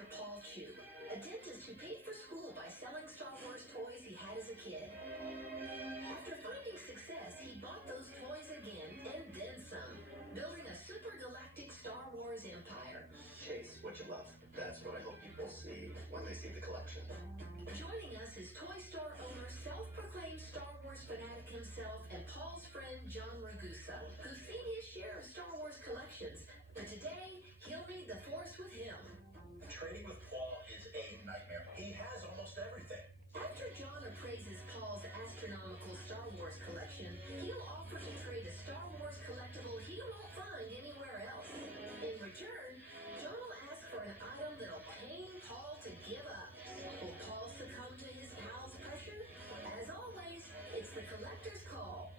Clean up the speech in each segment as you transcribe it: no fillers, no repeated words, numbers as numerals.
Dr. Paul Chu, a dentist who paid for school by selling Star Wars toys he had as a kid. After finding success, he bought those toys again and then some, building a super galactic Star Wars empire. Chase what you love. That's what I hope people see when they see the collection. Joining us is Toy Store owner, self-proclaimed Star Wars fanatic himself, and Paul's friend John Ragusa, who's seen his share of Star Wars collections. But today, he'll need the Force with him. Trading with Paul is a nightmare. He has almost everything. After John appraises Paul's astronomical Star Wars collection, he'll offer to trade a Star Wars collectible he won't find anywhere else. In return, John will ask for an item that'll pain Paul to give up. Will Paul succumb to his pal's pressure? As always, it's the collector's call.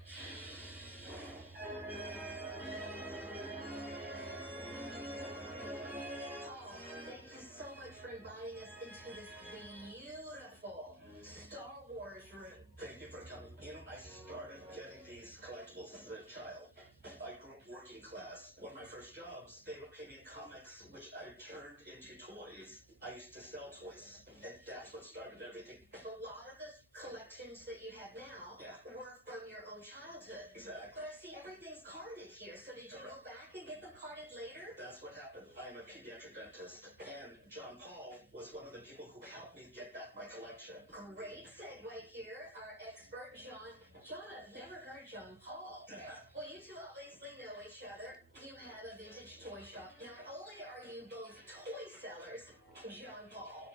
Inviting us into this beautiful Star Wars room. Thank you for coming. I started getting these collectibles as a child. I grew up working class. One of my first jobs, they would pay me in comics, which I turned into toys. I used to sell toys, and that's what started everything. A lot of the collections that you have now were from your own childhood. Exactly. But I see everything's carded here, so did you go back and get them carded later? That's what happened. I'm a pediatric dentist, and John Paul was one of the people who helped me get back my collection. Great segue here, our expert, John. John, I've never heard John Paul. Well, you two obviously know each other. You have a vintage toy shop. Not only are you both toy sellers, John Paul,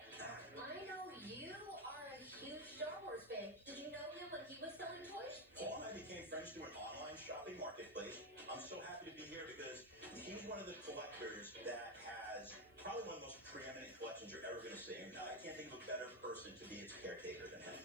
I know you are a huge Star Wars fan. Did you know him when he was selling toys? Paul and I became friends through an online shopping marketplace. I'm so happy to be here because he's one of the collectors that has probably one of the most preeminent collections you're ever going to see. And I can't think of a better person to be its caretaker than him.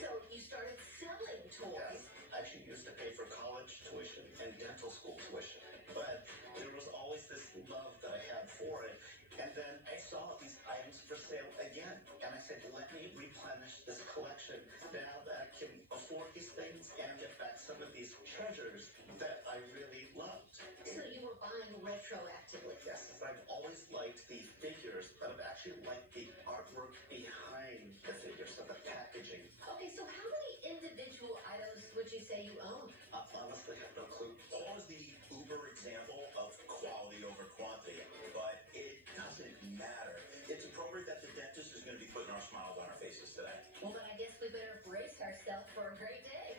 So you started selling toys. I actually used to pay for college tuition and dental school tuition. But there was always this love that I had for it. And then I saw these items for sale again. And I said, let me replenish this collection now that I can afford these things and get back some of these treasures that I really loved. So you were buying retroactively? Yes, I've always liked the figures, but I've actually liked the artwork behind the figures, so the packaging. Okay, so how many individual items would you say you own? Honestly, I have no clue. Paul is the uber example of quality over quantity, but it doesn't matter. It's appropriate that the dentist is going to be putting our smiles on our faces today. Well, then I guess we better brace ourselves for a great day.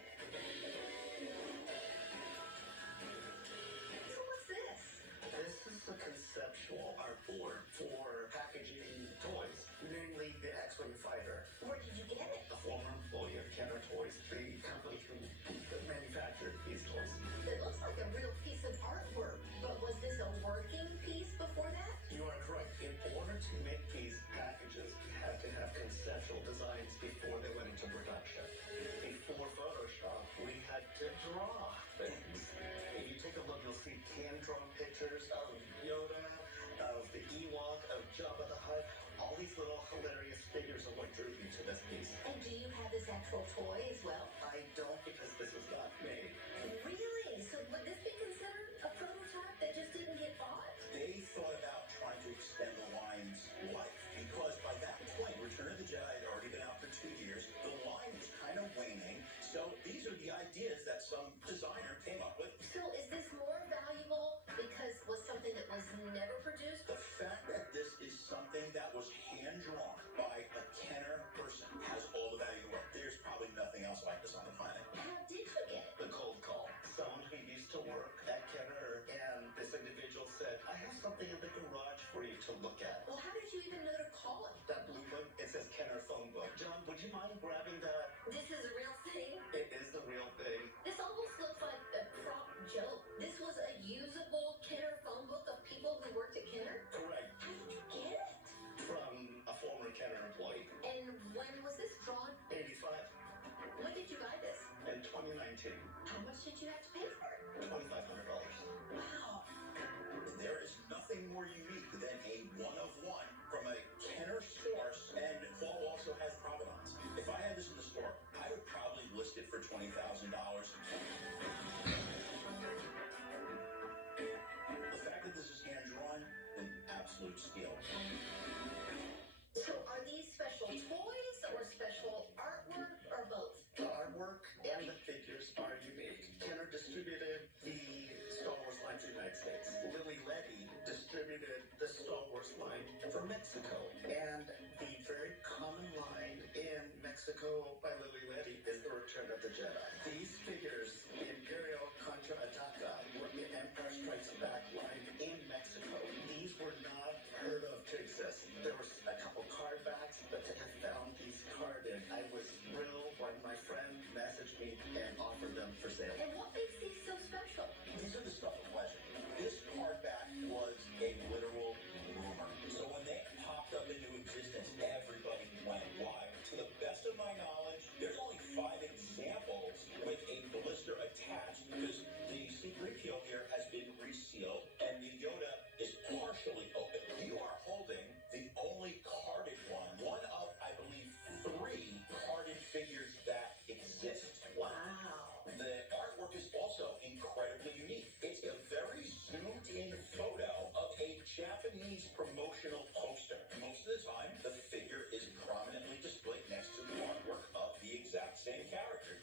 So what's this? This is a conceptual artboard for packaging toys, namely the X-Wing fighter. Where did you get it? A former employee of Kenner Toys, the company who manufactured these toys. It looks like a real piece of artwork, but was this a working piece before that? You are correct. In order to make these packages, you had to have conceptual designs before they went into production. Before Photoshop, we had to draw things. If you take a look, you'll see hand-drawn pictures of Yoda, of the Ewok, of Jabba the Hutt. All these little hilarious figures are what drew me to this piece. And do you have this actual toy as well? I don't, because this was not made. Really? So would this be considered a prototype that just didn't get bought? They thought about trying to extend the line's life because by that point, Return of the Jedi had already been out for 2 years. The line was kind of waning. So these are the ideas that some designer came up with. So is this more valuable because it was something that was never produced? The fact that this is something that was hand-drawn by a Kenner person has all the value in the world. There's probably nothing else like this on the planet. How did you get it? The cold call. Someone who used to work at Kenner, and this individual said, I have something in the garage for you to look at. Well, how did you even know to call it? That blue book, it says Kenner phone book. John, would you mind grabbing that? This is a real thing? It is the real thing. This almost looks like a prop joke. This was a usable Kenner phone book of people who worked at Kenner? Correct. How did you get it? From a former Kenner employee. And when was this drawn? 85. When did you buy this? In 2019. How much did you have to pay for it? $2,500. Wow. There is nothing more unique than a one-of-one from a Kenner source, and Paul also has provenance. If I had this in the store, I would probably list it for $20,000. The fact that this is hand-drawn, an absolute steal. Mexico. And the very common line in Mexico by Lily Letty is the Return of the Jedi. These figures, the Imperial Contra Ataca, were the Empire Strikes Back line in Mexico. These were not heard of to exist. There was a couple card backs, but to have found these carded, I was thrilled when my friend messaged me and offered them for sale. And what makes these so special? These are the stuff of legend. This hardback was a literal rumor. So when they popped up into existence, everybody went wild. To the best of my knowledge, there's only 5 examples with a blister attached because the C-3PO here has been resealed and the Yoda is partially open. You are holding the only carded one of, I believe, 3 carded figures that exist. Wow. The artwork is also incredibly unique. It's a very zoomed-in photo of a Japanese promotional poster. Most of the time, the figure is prominently displayed next to the artwork of the exact same character.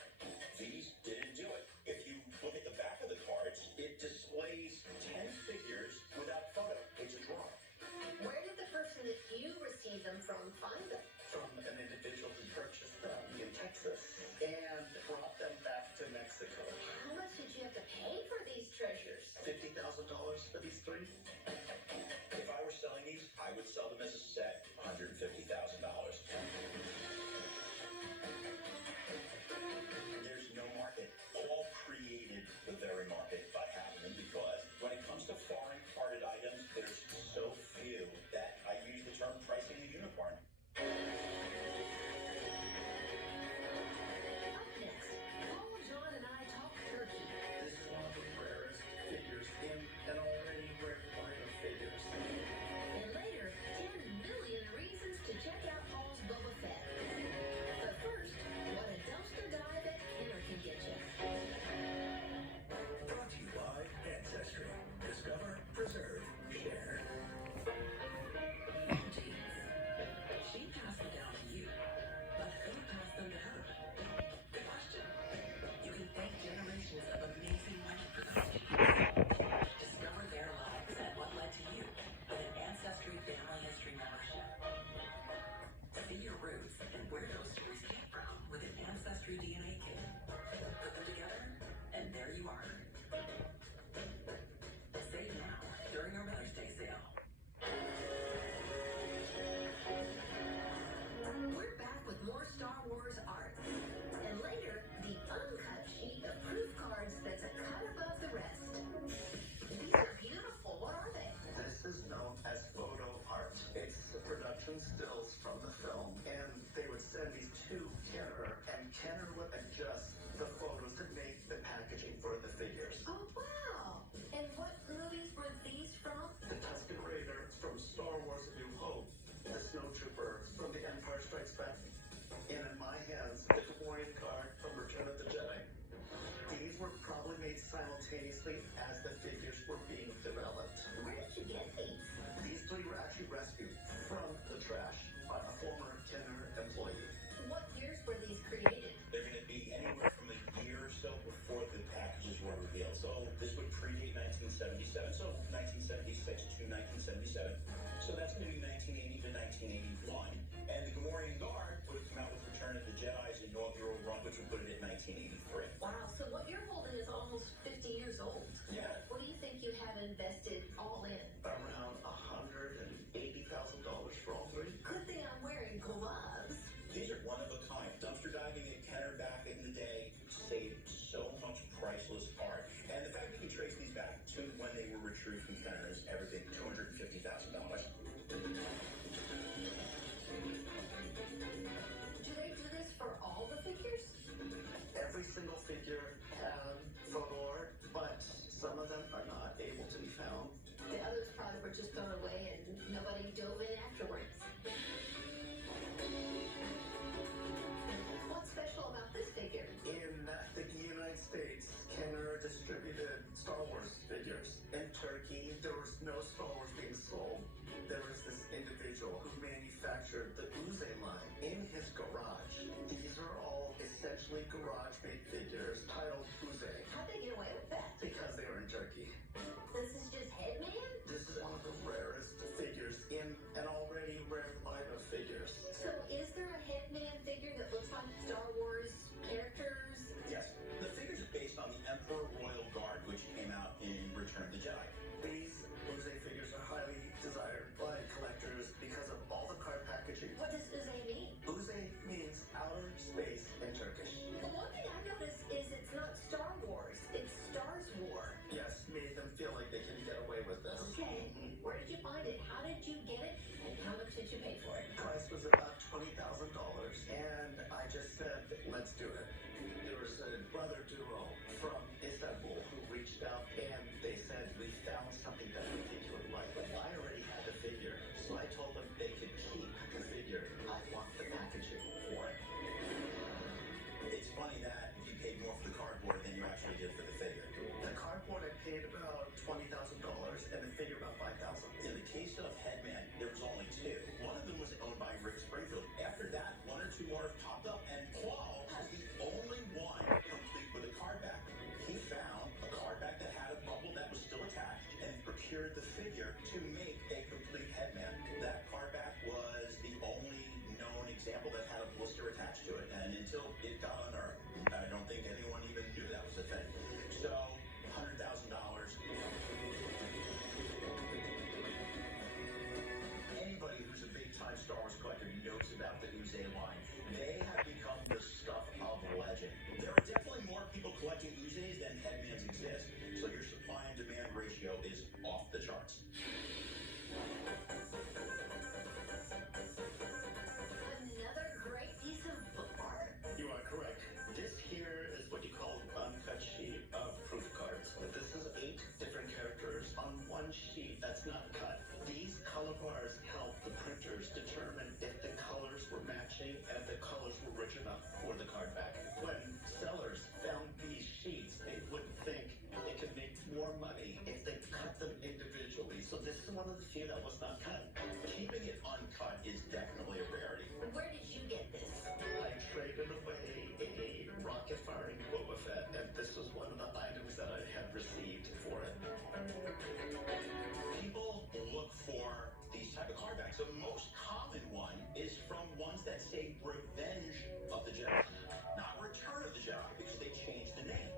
These didn't do it. If you look at the back of the cards, it displays 10 figures without photo. It's a drawing. Where did the person that you received them from find them? From an individual who purchased them in Texas and brought them back to Mexico. How much did you have to pay for these treasures? $50,000 for these 3? If I were selling these, I would sell them as a set, $150,000. There's no market. Paul created the very market by having them because when it comes to foreign carded items, there's so few that I use the term pricing a unicorn. Up next, Paul, John, and I talk turkey. This is one of the rarest figures in an already rare line of figures. And later, 10 million reasons to check out Paul's Boba Fett. But first, what a dumpster dive at Kenner can get you. Brought to you by Ancestry. Discover, preserve, share. Geez. She passed them down to you, but who passed them to her? Good question. You can thank generations of amazing money for those genes. Discover their lives and what led to you with an Ancestry Family History membership. See your roots and where those stories came from with an Ancestry DNA kit. Put them together, and there you are. Save now during our Mother's Day sale. We're back with more Star Wars art. And later, the uncut sheet of proof cards that's a cut above the rest. These are beautiful. What are they? This is known as photo art. It's the production stills from the film, and they would send these to Kenner, and Kenner would adjust the photos to make the packaging for the figures. Oh, wow. And what movies were these from? The Tusken Raider from Star Wars: A New Hope, the Snowtrooper from The Empire Strikes Back, and in my hands, the DeWarrian card from Return of the Jedi. These were probably made simultaneously as the figures were being developed. Where did you get these? These 3 were actually rescued from the trash by a former Kenner employee. What years were these created? They're going to be anywhere from a year or so before the packages were revealed. So this would predate 1977, so 1976 to 1977. So that's going to be 1980 to 1981. And the Gamorrean Guard would have come out with Return of the Jedi's inaugural run, which would put it at 1983. Wow, so what you're holding is almost 50 years old. Yeah. What do you think you have invested all in? Around $180,000 for all 3. Good thing I'm wearing gloves. These are one of a kind. Dumpster diving at Kenner back in the day saved so much priceless art. And the fact that you can trace these back to when they were retrieved from Kenner is everything. $250,000. Do they do this for all the figures? Every single figure had photo art, but some of them are not able to be found. The others probably were just thrown away and nobody dove in afterwards. What's special about this figure? In the United States, Kenner distributed Star Wars figures. In Turkey, there was no Star Wars being sold. There was this individual who manufactured the Uze line in his garage. These are all essentially garage-made figures titled Uze How'd they get away with that? because they were in Turkey. This is just Headman? This is one of the rarest figures in an already paid about $20,000 and the figure about $5,000. In the case of Headman, there was only two. One of them was owned by Rick Springfield. After that, one or two more have popped up, and Paul has the only one complete with a card back. He found a card back that had a bubble that was still attached and procured the figure to make a complete Headman. That card back was the only known example that had a blister attached to it, and until it got unearthed, I don't think anyone even knew that was a thing. So, $100,000. Anybody who's a big-time Star Wars collector knows about the Uze line. They have become the stuff of legend. There are definitely more people collecting Uzes than Headmans exist, so your supply and demand ratio is off the charts. Another great piece of book art. You are correct. This here is what you call an uncut sheet of proof cards. This is 8 different characters on one sheet that's not cut. These color bars help the printers determine if the colors were matching and if the colors were rich enough for the card back. When sellers found these sheets, they would think they could make more money if they cut them individually. So this is one of the few that was not cut. Keeping it uncut is definitely a rarity. Where did you get this? I traded away a rocket firing Boba Fett, and this was one of the items that I had received for it. People look for these type of card backs. The most common one is from ones that say Revenge of the Jedi, not Return of the Jedi, because they changed the name.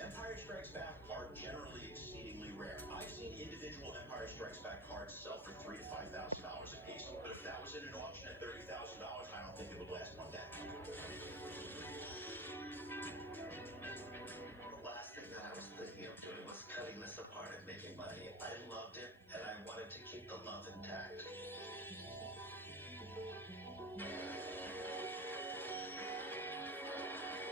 Empire Strikes Back are generally exceedingly rare. I've seen individual Empire Strikes Back cards sell for $3,000 to $5,000 a piece, but if that was in an auction at $30,000, I don't think it would last one day. The last thing that I was thinking of doing was cutting this apart and making money. I loved it, and I wanted to keep the love intact.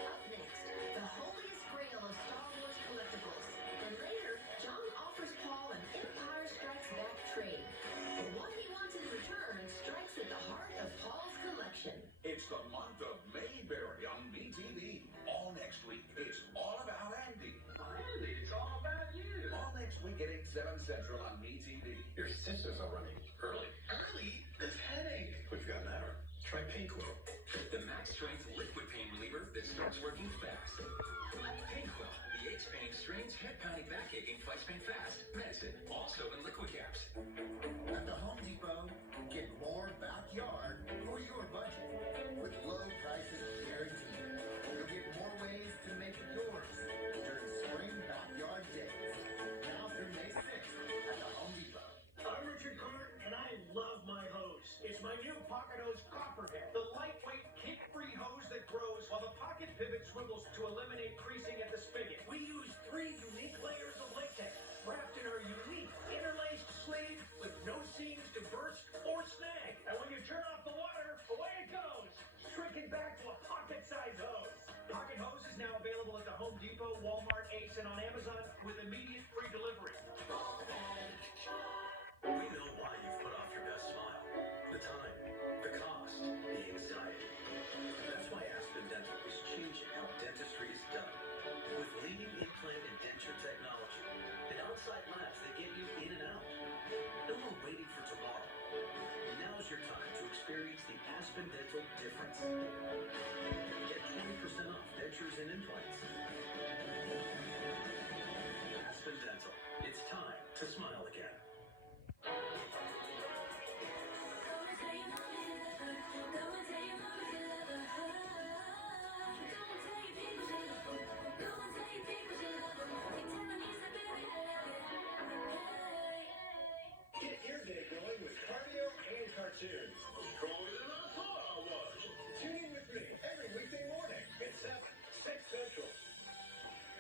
Up next, the holiest grail of Star Wars collectibles. And later, John offers Paul an Empire Strikes Back trade. But what he wants in return strikes at the heart of Paul's collection. It's the month of Mayberry on BTV. All next week, it's all about Andy. Andy, it's all about you. All next week at 8, 7 Central on BTV. Your sisters are running early. Early? It's headache. We've got an hour. Try Painquil. The max strength liquid pain reliever that starts working fast. Painquil, the aches, pain, strains, head pounding, back aching, flex pain fast. Medicine, also in liquid caps. At the Home Depot, get more backyard for your budget. With low prices guaranteed, you'll get more ways to make it yours during spring backyard days. Now through May 6th at the Home Depot. I'm Richard Carter, and I love my hose. It's my new Pocket Hose Copperhead, the lightweight, kick-free hose that grows while the pocket pivot swivels to eliminate creasing at the spigot. We use 3 unique layers of latex wrapped in our unique interlaced sleeve with no seams to burst or snag. And when you turn off the water, away it goes, shrinking back to a pocket-sized hose. Pocket Hose is now available at the Home Depot, Walmart, Ace, and on Amazon with immediate free delivery. We know why you've put off your best smile. The time, the cost, the anxiety. That's why Aspen Dental is changing how dentistry is done. With leading implant and denture technology and outside labs that get you in and out. No more waiting for tomorrow. Now's your time to experience the Aspen Dental difference. Get 20% off dentures and implants. Aspen Dental. It's time to smile again. Get your day going with cardio and cartoons. Stronger than I thought I was. Tune in with me every weekday morning at 7, 6 Central.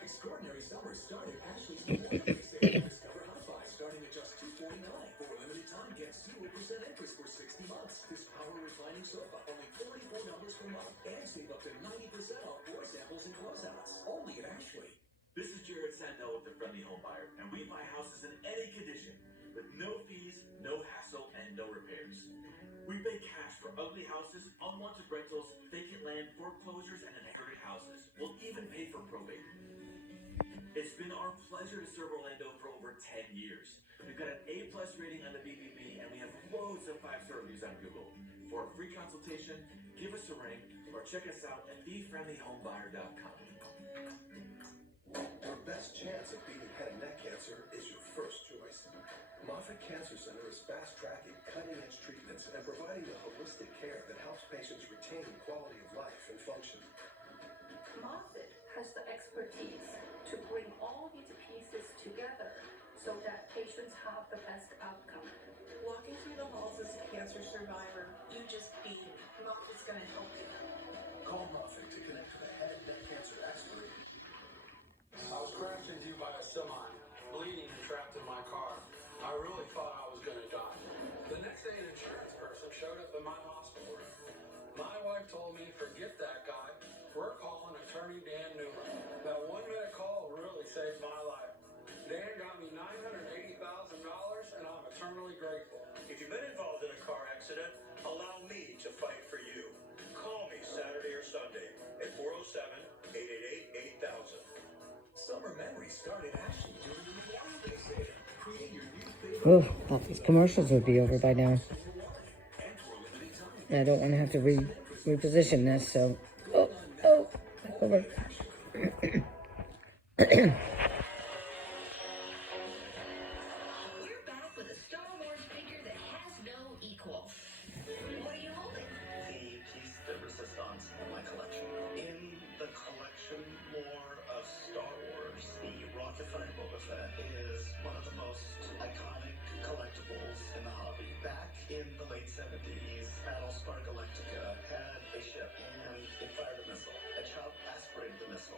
Extraordinary summer started at Ashley's Memorial Day sale. Discover Hi-Fi starting at just $249. For a limited time, get 0% interest for 60 months. This power reclining sofa only $44 per month. And save up to 90% off floor samples and closeouts. Only at Ashley. This is Jared Sandell with the Friendly Home Buyer, and we buy houses in any condition with no fees, no hassle, and no repairs. We pay cash for ugly houses, unwanted rentals, vacant land, foreclosures, and inherited houses. We'll even pay for probate. It's been our pleasure to serve Orlando for over 10 years. We've got an A+ rating on the BBB, and we have loads of 5-star reviews on Google. For a free consultation, give us a ring or check us out at BeFriendlyHomebuyer.com. Your best chance of beating head and neck cancer is your first choice. Moffitt Cancer Center is fast-tracking cutting-edge treatments and providing the holistic care that helps patients retain quality of life and function. Moffitt has the expertise to bring all these pieces together so that patients have the best outcome. Walking through the halls as a cancer survivor, you just beam. Moffitt's gonna help you. Call Moffitt to connect with a head and neck cancer expert. I was crashed into by a semi, bleeding and trapped in my car. I really thought I was going to die. The next day, an insurance person showed up in my hospital room. My wife told me, forget that guy. We're calling attorney Dan Newman. That 1-minute call really saved my life. Dan got me $980,000, and I'm eternally grateful. If you've been involved in a car accident, allow me to fight for you. Call me Saturday or Sunday at 407-888-8000. Summer memories start at Ashley during the Memorial Day sale. Create your new favorite. Oh, thought these commercials would be over by now. And I don't want to have to reposition this, so. Oh, back over. We're back with a Star Wars figure that has no equal. What are you holding? The piece de resistance in my collection. In the collection lore of Star Wars, the rocket-firing Boba Fett is one of the most iconic collectibles in the hobby. Back in the late 70s, Battlestar Galactica had a ship and it fired a missile. A child aspirated the missile.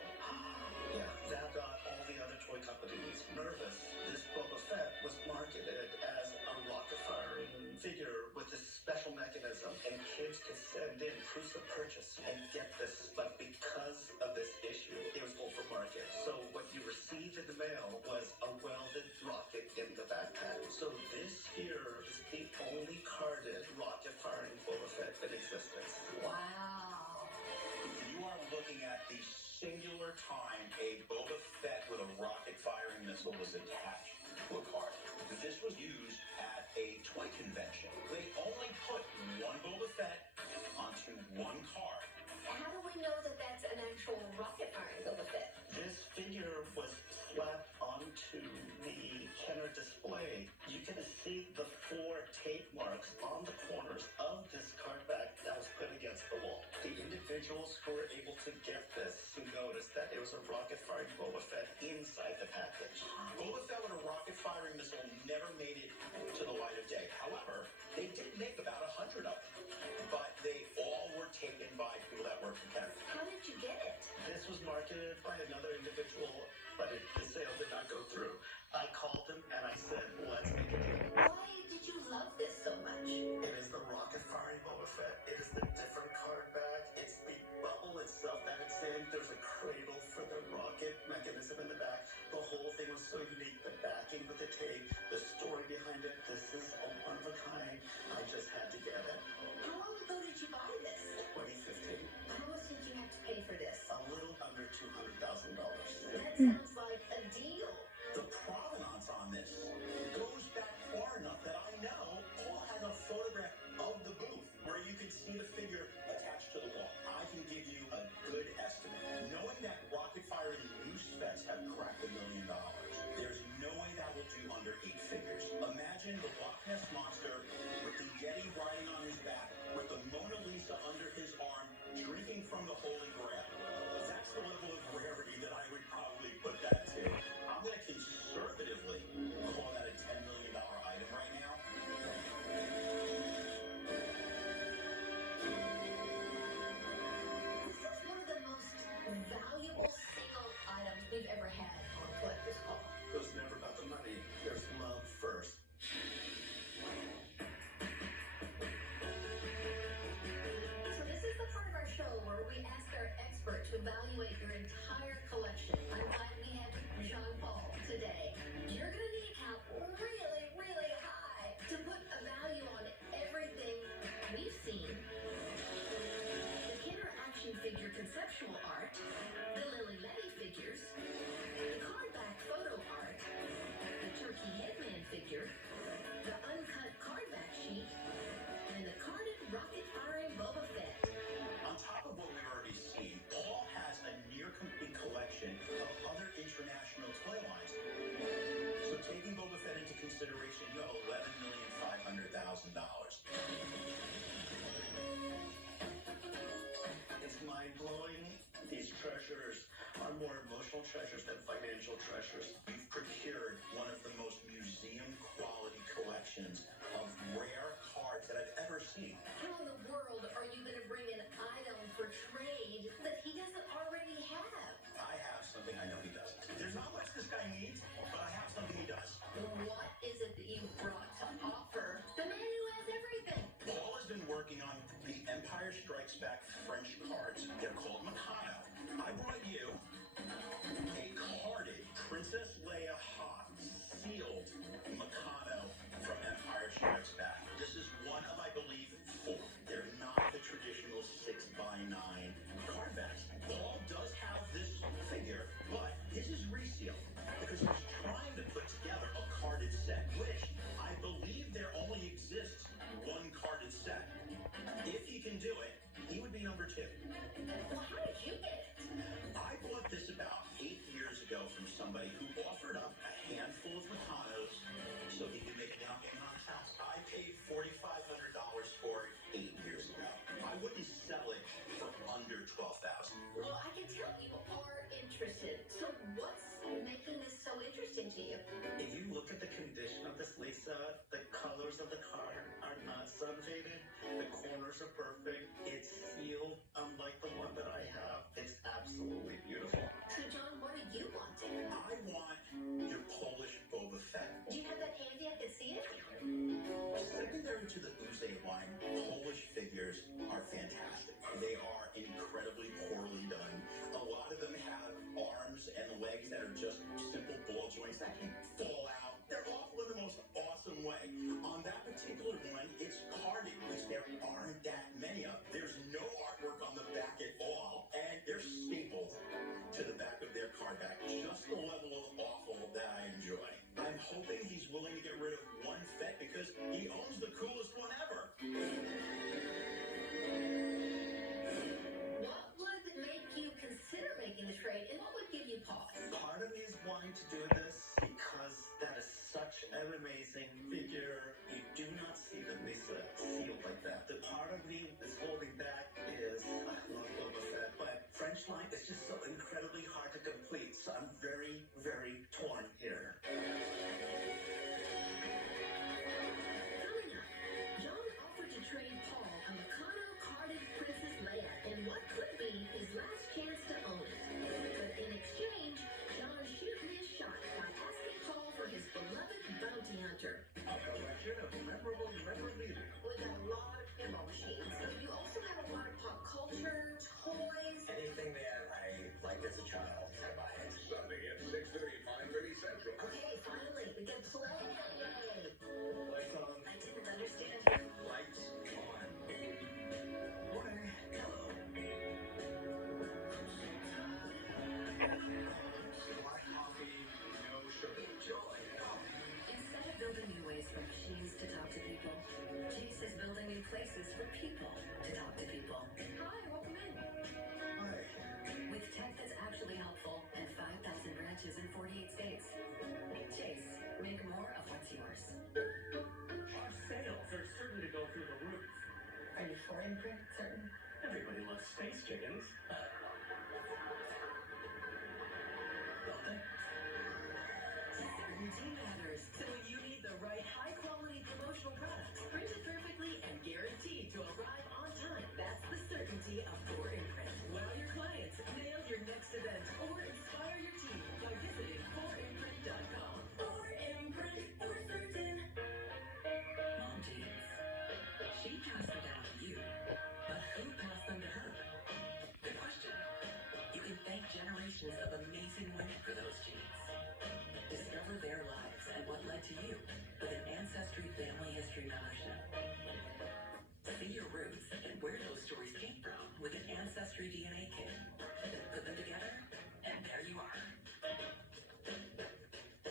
Yeah, that got all the other toy companies nervous. This Boba Fett was marketed as a rocket-firing figure with this special mechanism, and kids could send in proofs of purchase and get this. But because of this issue, it was over market. So what you received in the mail was a welded rocket in the backpack. So this here is the only carded rocket-firing Boba Fett in existence. Wow. You are looking at the singular time a Boba Fett with a rocket-firing missile was attached to a card. This was used at a toy convention. They only put one Boba Fett onto one card. How do we know that that's an actual rocket-firing Boba Fett? This figure was slapped onto the Kenner display. You can see the 4 tape marks on the corners of this card back that was put against the wall. The individuals who were able to get this noticed that it was a rocket-firing Boba Fett inside the package. Boba Fett with a rocket-firing missile never made it to the light of day. However, they did make about 100 of them, but they all were taken by people that worked for Kenner. How did you get it? This was marketed by another individual, but the sale did not go through. I called him and I said, let's make a deal. Why did you love this so much? It is the rocket-firing Boba Fett. It is the different card back. It's the bubble itself that it's in. There's a cradle for the rocket mechanism in the back. The whole thing was so unique. The backing with the tape, the story behind it. This is a one of a kind. I just had to get it. How long ago did you buy this? 2015. How much did you have to pay for this? A little under $200,000. That sounds like a deal. The provenance on this goes back far enough that I know Paul has a photograph of the booth where you can see the figure attached to the wall. I can give you a good estimate. Knowing that rocket-firing loose Fets have cracked $1 million, there's no way that will do under 8 figures. Imagine the Loch Ness Monster with the Yeti riding on his back, with the Mona Lisa under his arm, drinking from the Holy Grail. That's the level of rarity that I would probably put that to. I'm going to conservatively call that a $10 million item right now. This is one of the most valuable single items we've ever had on Collector's Call. It was never about the money. There's love first. It's mind-blowing. These treasures are more emotional treasures than financial treasures. You've procured one of the most museum-quality collections of rare cards that I've ever seen. How in the world are you going to bring an item for trade that he doesn't already have? I have something I know he doesn't. There's not much this guy needs, but I have something he does. What is it that you brought to offer the man who has everything? Paul has been working on the Empire Strikes Back French cards. They're called Mikado. I brought you a carded Princess Leia Hawk sealed Mikado from Empire Strikes Back. This is one of, I believe, 4. They're not the traditional 6x9 card backs. Paul does have this figure, but his is resealed because he's trying to put together a carded set, which I believe there only exists one carded set. If he can do it, he would be number 2. Well, how did you get it? I bought this about 8 years ago from somebody who offered up a handful of Mikados so he could make a down payment on his house. I paid $4,500 for it 8 years ago. I wouldn't sell it for under $12,000. Well, I can tell you are interested. So what's making this so interesting to you? If you look at the condition of this, Lisa, the colors of the card are not sun-faded. The corners are perfect. It's sealed, unlike the one that I have. It's absolutely beautiful. So, John, what are you wanting? I want your Polish Boba Fett. Do you have that handy? I can see it. Secondary to the Uze line, Polish figures are fantastic. They are incredibly poorly done. A lot of them have arms and legs that are just simple ball joints that can fall out. They're awful in the most awesome way. On that particular one, it's carded, which there aren't that many of. There's no artwork on the back at all, and they're stapled to the back of their card back. Just the level of awful that I enjoy. I'm hoping he's willing to get rid of one Fett because he owns the coolest one ever. What would make you consider making the trade, and what would give you pause? Part of me is wanting to do this because that is such an amazing figure. You do not see them, Lisa, sealed like that. The part of me is holding back is, I love Boba Fett, but French line is just so incredibly hard to complete. So I'm very, very torn here. Coming up, John offered to trade Paul a Mikado carded Princess Leia in what could be his last chance to own it. But in exchange, John shoots his shot by asking Paul for his beloved bounty hunter. A collection of memorable memorabilia. We got a lot of pinball machines, but you also have a lot of pop culture, toys. Anything that I liked as a child, I buy it. Sunday at 6:30, 5:30 Central. Okay, finally, we can play. Lights on. I didn't understand. Lights on. Morning. Hello. Black coffee, no sugar. Joy. Instead of building new ways for machines to talk to people, Chase is building new places for people to talk to people. Hi, welcome in. Hi. With tech that's actually helpful and 5,000 branches in 48 states. Chase, make more of what's yours. Our sales are certain to go through the roof. Are you for imprint certain? Everybody loves space chickens. Certainty matters. So when you need the right high-quality promotional products, printed perfectly and guaranteed to arrive on time, that's the certainty of Core Imprint. Wow your clients, nail your next event, or inspire your team by visiting coreimprint.com. Core Imprint for certain. Mom jeans. She passed them down to you, but who passed them to her? Good question. You can thank generations of amazing women for those jeans. Discover their lives and what led to you with an Ancestry Family History membership. See your roots and where those stories came from with an Ancestry DNA kit. Put them together, and there you are.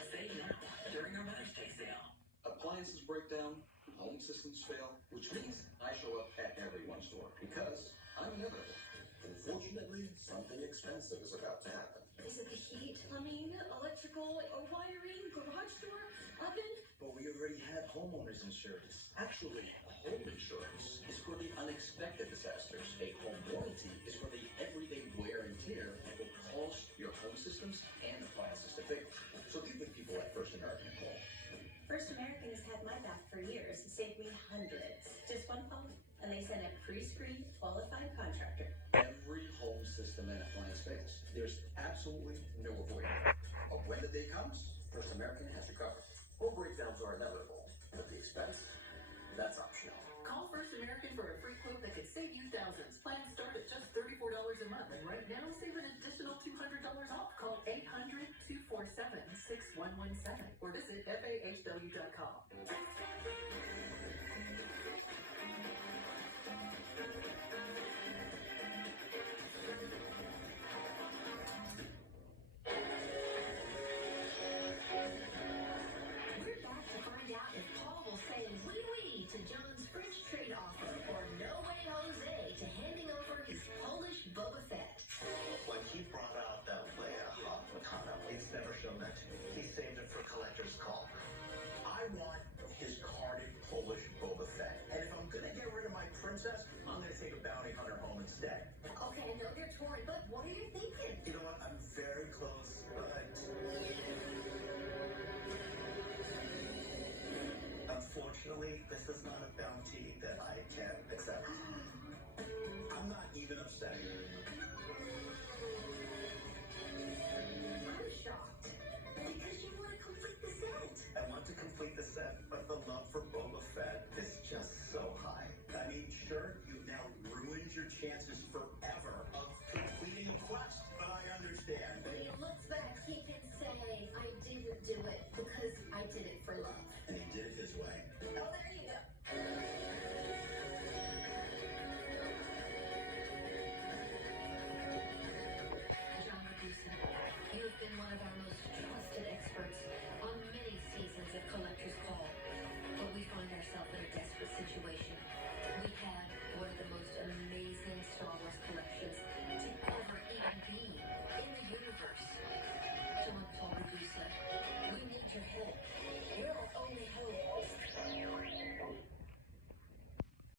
Save now during our Mother's Day sale. Appliances break down, home systems fail, which means I show up at everyone's door because I'm inevitable. Unfortunately, something expensive is about to happen. Is it the heat, plumbing, electrical, or wiring, garage door, oven? But we already have homeowners insurance. Actually, home insurance is for the unexpected disasters. A home warranty is for the everyday wear and tear that will cause your home systems and appliances to fail. So give the people at First American a call. First American has had my back for years. It saved me hundreds. Just one call, and they sent a pre-screened, qualified contractor. Every home system and appliance fails. There's absolutely no avoiding it. But when the day comes, First American has you covered. Home breakdowns are inevitable, but the expense, that's optional. Call First American for a free quote that could save you thousands. Plans start at just $34 a month. And right now, save an additional $200 off. Call 800-247-6117 or visit FAHW.com. We're back to find out if Paul will say wee-wee to John's French trade offer or no way Jose to handing over his Polish Boba Fett. When he brought out that Leia Mikado, he's never shown that to me. He saved it for collector's call. I want his carded Polish Boba Fett. And if I'm gonna get rid of my princess, I'm gonna take a bounty hunter home instead. Okay, I know you're torn, but what are you thinking? You know what? I'm very close, but unfortunately, this is not a bounty that I can accept. I'm not even upset.